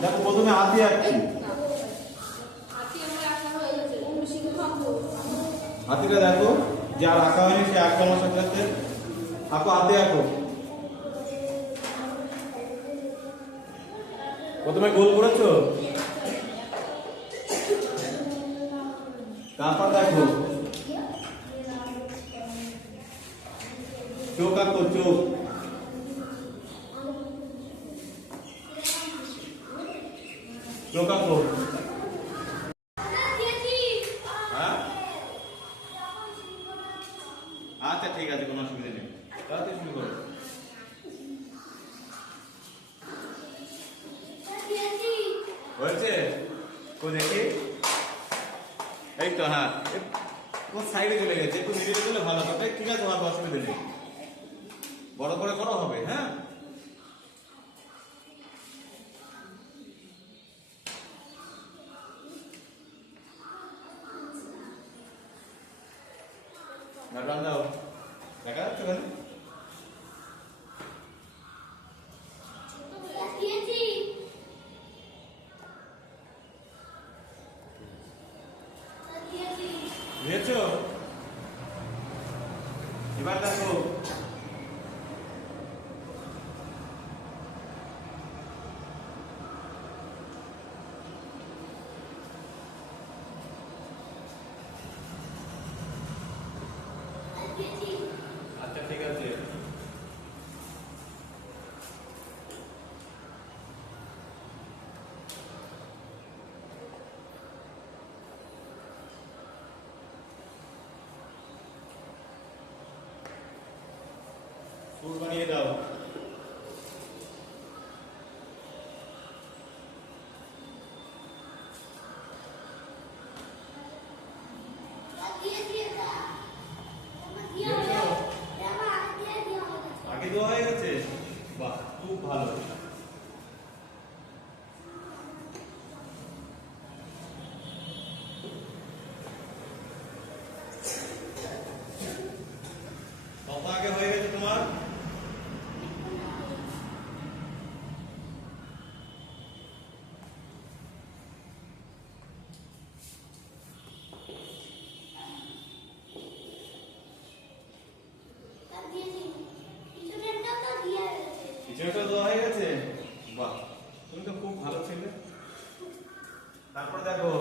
দেখো প্রথমে হাতি আঁকছি। হাতিটা দেখো, যার আঁকা হয়নি সে আঁকো আমার সাথে সাথে। আঁকো, হাতে আঁকো। প্রথমে গোল করেছো, তারপর দেখো চোখ আঁকো, চোখ। চোখ আঁকো। হ্যাঁ, আচ্ছা ঠিক আছে, কোনো অসুবিধা নেই। তাড়াতাড়ি শুরু করো। হয়েছে? তো দেখি, এই তো, হ্যাঁ কোন সাইডে চলে গেছে, একটু মিডিলে চলে ভালো হবে। ঠিক আছে, তোমার অসুবিধা নেই, বড় করে করো, হবে। হ্যাঁ, গান দাও, দেখা যাচ্ছে কেন? বুঝেছো? এবার দেখো, আচ্ছা ঠিক আছে। ফুল বানিয়ে দাও। আগে দেওয়া হয়ে গেছে? বাহ, খুব ভালো। কত আগে হয়ে গেছে তোমার? কিছুটা দেওয়া হয়ে গেছে? বাহ, তুমি তো খুব ভালো ছেলে। তারপর দেখো,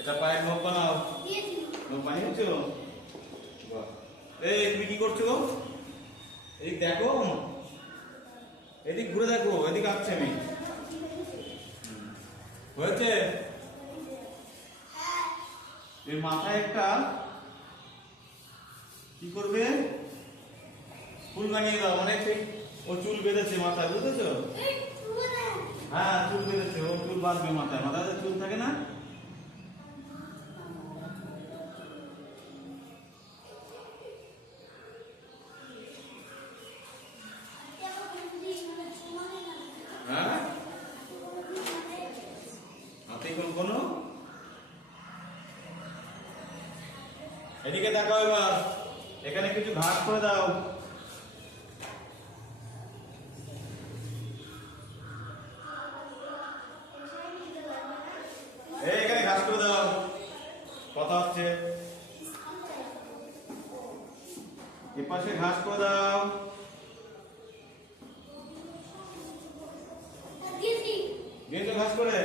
এটা পায়ের নখ বানাও। নখ বানিয়েছো? বাহ। এই তুমি কি করছো? এদিক দেখো, এদিক ঘুরে দেখো, এদিক আসছে আমি। হয়েছে? এর মাথায় একটা কি করবে, ফুল বানিয়ে দাও। মানে ঠিক ও চুল বেঁধেছে মাথায়, বুঝেছো? হ্যাঁ, চুল বেঁধেছে, ও চুল বাঁধবে মাথায়। মাথায় চুল থাকে না? হ্যাঁ, হাতে কোনো এদিকে তাকাও। এবার এখানে কিছু ঘাস করে দাও। এখানে ঘাস করে দাও, কথা হচ্ছে। এ পাশে ঘাস করে দাও। দিয়েছো ঘাস করে?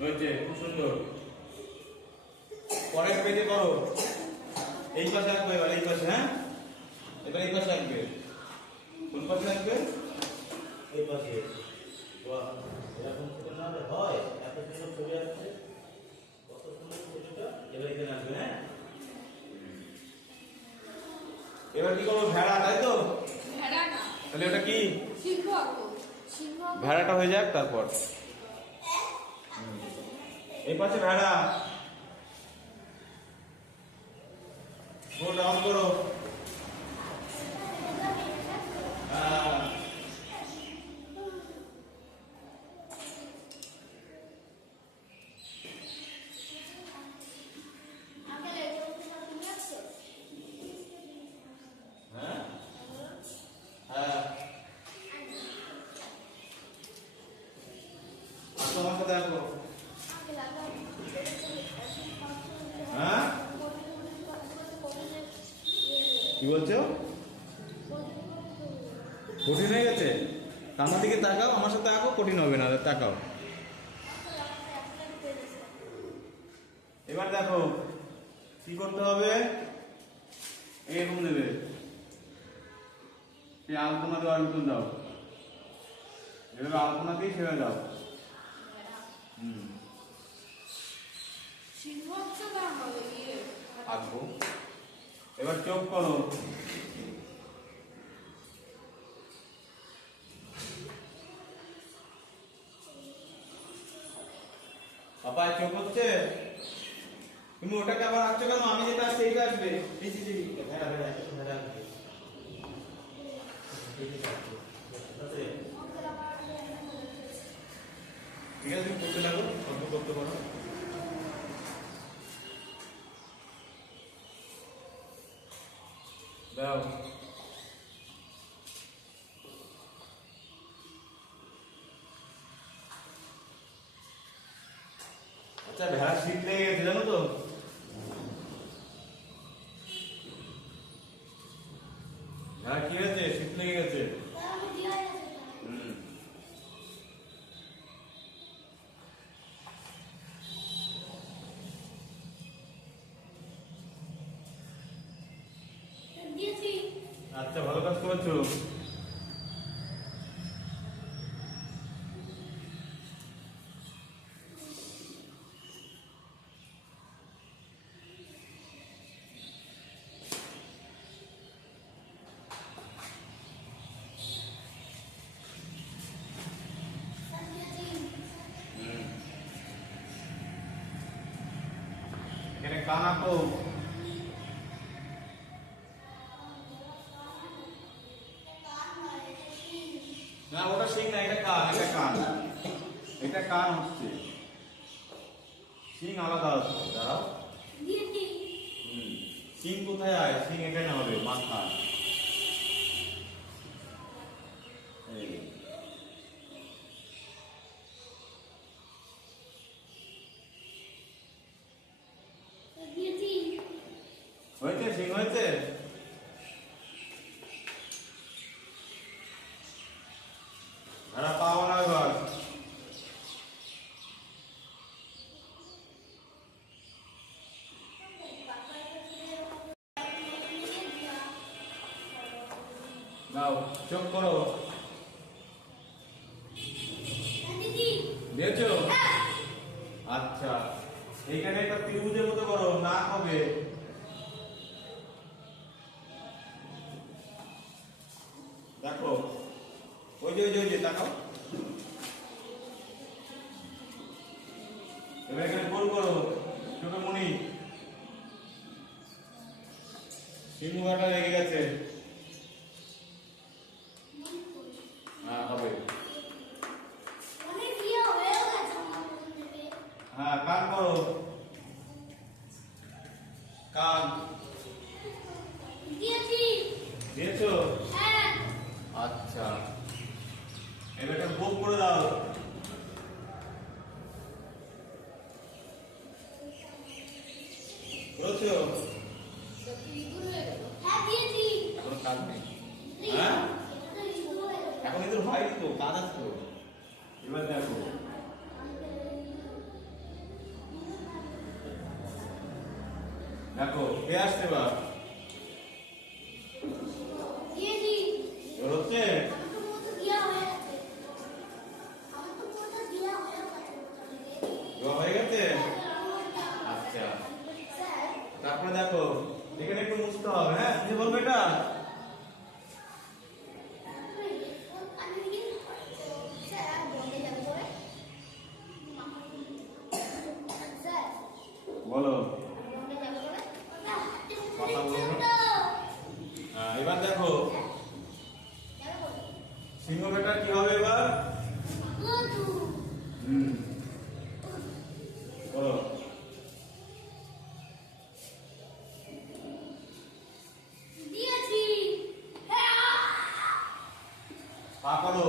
হয়েছে, খুব সুন্দর। পরের পেজে করো। এই পাশে রাখবে, এবার এই পাশে। হ্যাঁ, এবার এই পাশে রাখবে। কোন পাশে রাখবে? এই পাশে। এরকম ছোট না হয়, এত সুন্দর ছবি আসছে, কত সুন্দর ছবিটা। এবার এখানে আসবে। হ্যাঁ, এবার কি করবো? ভেড়া, তাই তো? তাহলে ওটা কি? ভেড়াটা হয়ে যাক। তারপর এই পাশে ভেড়া। গোল রাউন্ড করো। সাথে আঁকো। হ্যাঁ কি বলছো? কঠিন হয়ে গেছে? আমার দিকে তাকাও, আমার সাথে আঁকো, কঠিন হবে না, তাকাও। এবার দেখো কি করতে হবে, এরকম দেবে, সেই আলপনা দেওয়ার মতন দাও, এভাবে আলপনা দিয়ে ছেড়ে দাও। আঁকবো। এবার চোখ করো, পাপায় চোখ হচ্ছে। তুমি ওটাকে আবার আঁকছো কেন? আমি যেটা আসছে এইটা আসবে। ভেড়া ভেড়া ভেড়া আসবে। ঠিক আছে, তুমি করতে লাগো, অল্প করতে পারো। দাও। আচ্ছা, ভেড়া শীত লেগে গেছে জানো তো? ভেড়া কি হয়েছে? শীত লেগে গেছে। আচ্ছা, ভালো কাজ করেছো। এখানে কান আঁকো। না, ওটা শিং না, এটা কান, এটা কান, এটা কান হচ্ছে, শিং আলাদা আছে। দাঁড়াও, শিং কোথায় আয়? শিং এখানে হবে, মাথা। হয়েছে, শিং হয়েছে। ভেড়া পাও না এবার। দাও, চোখ করো। দিয়েছো? আচ্ছা, এইখানে একটা ত্রিভুজের মতো করো, নাক হবে। দেখো, ওই যে ওই যে ওই যে, তাকাও। এবার এখানে গোল করো, চোখে মনি। সিংহটা লেগে গেছে। হ্যাঁ, হবে। হ্যাঁ, কান করো, কান দিয়েছো? আচ্ছা, এবার একটা বুক করে দাও। করেছো? এখন কাজ নেই। হ্যাঁ, এখন এদের হয়নি তো, কাজ আছে তো। এবার দেখো, দেখো কে আসছে এবার? হচ্ছে হয়ে গেছে। আচ্ছা, তারপরে দেখো এখানে একটু মুছতে হবে। হ্যাঁ, তুমি বলবে এটা। বলো, কথা বলো। এবার দেখো সিংহ বেটা কি হবে এবার? বলো। পা করো।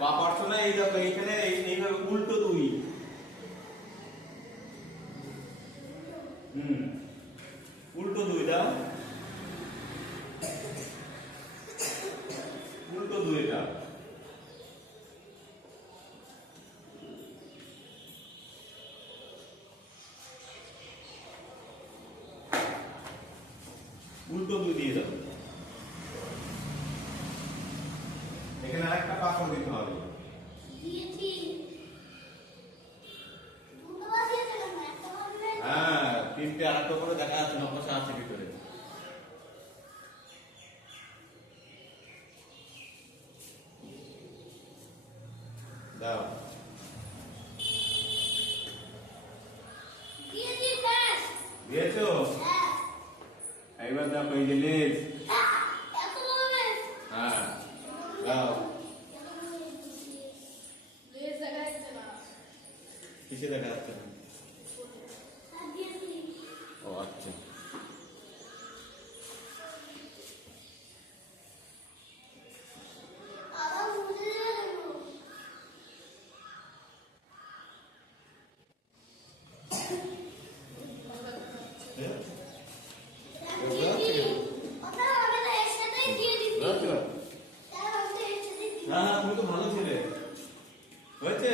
পা পারছো না, এই দেখো এইখানে এইভাবে উল্টো দুই। উল্টো দুই দাও, উল্টো দুই এটা। উল্টো দুই দিয়ে দাও। এখানে আরেকটা পা করে দিতে হবে। হ্যাঁ, তিনটে আরেকটা করে দেখা যাচ্ছে, নকশা আছে ভিতরে। দাও, দিয়েছো? এইবার দেখো এই যে লেজ। হ্যাঁ, দাও। কিসে দেখা যাচ্ছে না? ও আচ্ছা, হ্যাঁ তুমি তো ভালো ছিলে। হয়েছে?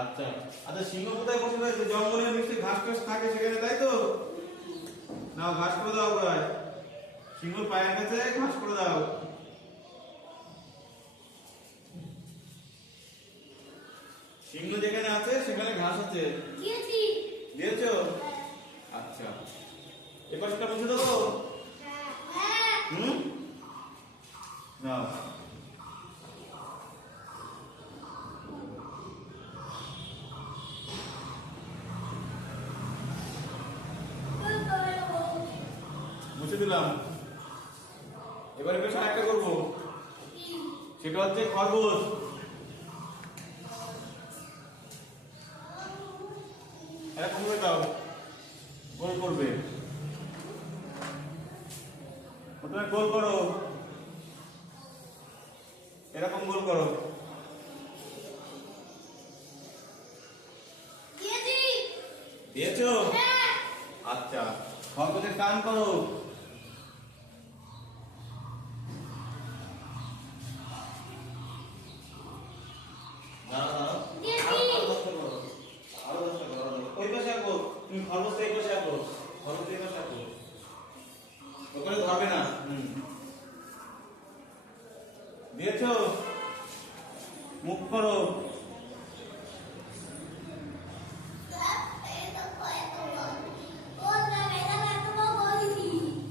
আচ্ছা আচ্ছা, সিংহ কোথায় বসে রয়েছে? জঙ্গলের নিশ্চয়ই ঘাস টাস থাকে সেখানে, তাই তো? না, ঘাস করে দাও প্রায়। সিংহ পায়ের কাছে ঘাস করে দাও। সিংহ যেখানে আছে সেখানে ঘাস আছে। দিয়েছো? আচ্ছা, এ পাশটা মুছে দেবো? না, মুছে দিলাম। এবারে বেশ আরেকটা করবো, সেটা হচ্ছে খরগোশ। এরকম করে দাও, গোল করবে। প্রথমে গোল করো, এরকম গোল করো। দিয়েছো? আচ্ছা, খরগোশের কান করো। ওই পাশে আঁকো, তুমি খরগোশটা এই পাশে আঁকো, খরগোশ এই পাশে আঁকো, ওখানে ধরবে না। দিয়েছো? মুখ করো।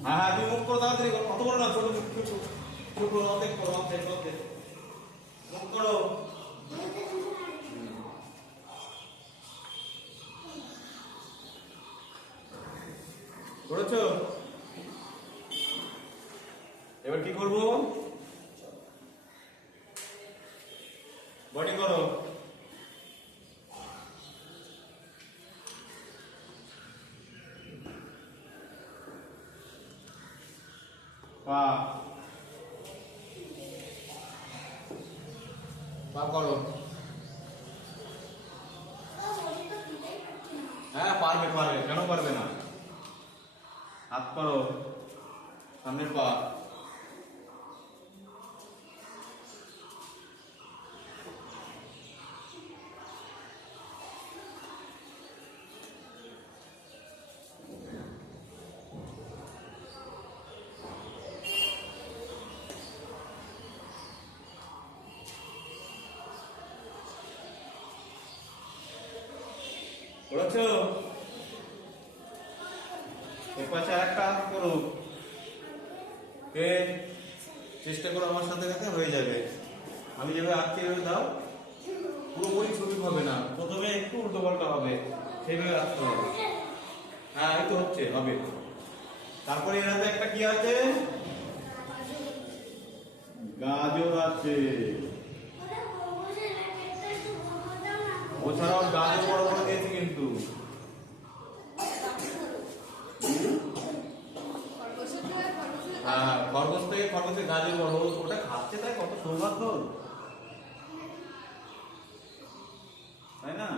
হ্যাঁ হ্যাঁ, তুমি মুখ করো তাড়াতাড়ি, কত বড় না, ছোট ছোট ছোট ছোট, অর্ধেক করো, অর্ধেক অর্ধেক মুখ করো। করেছো? এবার কি করবো? বডি করো। পা, পা করো। হ্যাঁ পারবে পারবে, কেন পারবে না? হাত করো, সামনের পা। করেছো? এর পাশে আরেকটা হাত করো। চেষ্টা করো আমার সাথে সাথে, হয়ে যাবে। আমি যেভাবে আঁকছি এভাবে দাও, পুরোপুরি ছবি হবে না, প্রথমে একটু উল্টো পাল্টা হবে, সেইভাবে আঁকতে হবে। হ্যাঁ এই তো হচ্ছে, হবে। তারপরে এর হাতে একটা কি আছে? গাজর আছে। ওছাড়াও গাজর বড় বড় দিয়েছি কিন্তু। হ্যাঁ, খরগোশ থেকে খরগোশের গাজর বড়। ওটা খাচ্ছে, তাই কত সৌভাগ্য, তাই না?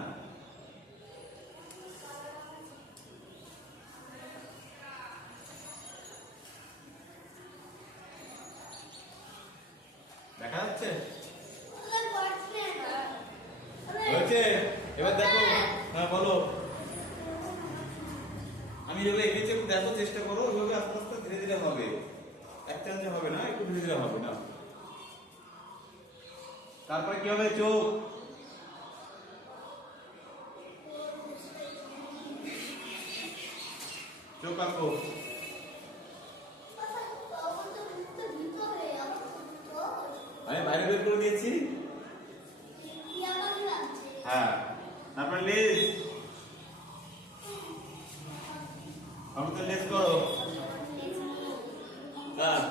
দেখা যাচ্ছে হয়েছে? এবার দেখো, হ্যাঁ বলো। আমি যেগুলো এঁকেছি একটু দেখো, চেষ্টা করো ওইভাবে, আস্তে আস্তে ধীরে ধীরে হবে, এক চান্সে হবে না, একটু ধীরে ধীরে হবে না। তারপরে কি হবে? চোখ, চোখ আঁকো। আমি বাইরে বের করে দিয়েছি। হ্যাঁ, তারপরে লেজ, আমি তো লেজ করো। হ্যাঁ,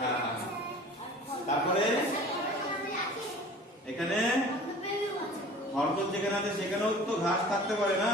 হ্যাঁ, তারপরে এখানে হরকত যেখানে আছে সেখানেও তো ঘাস থাকতে পারে না?